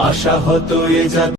আশাহত এ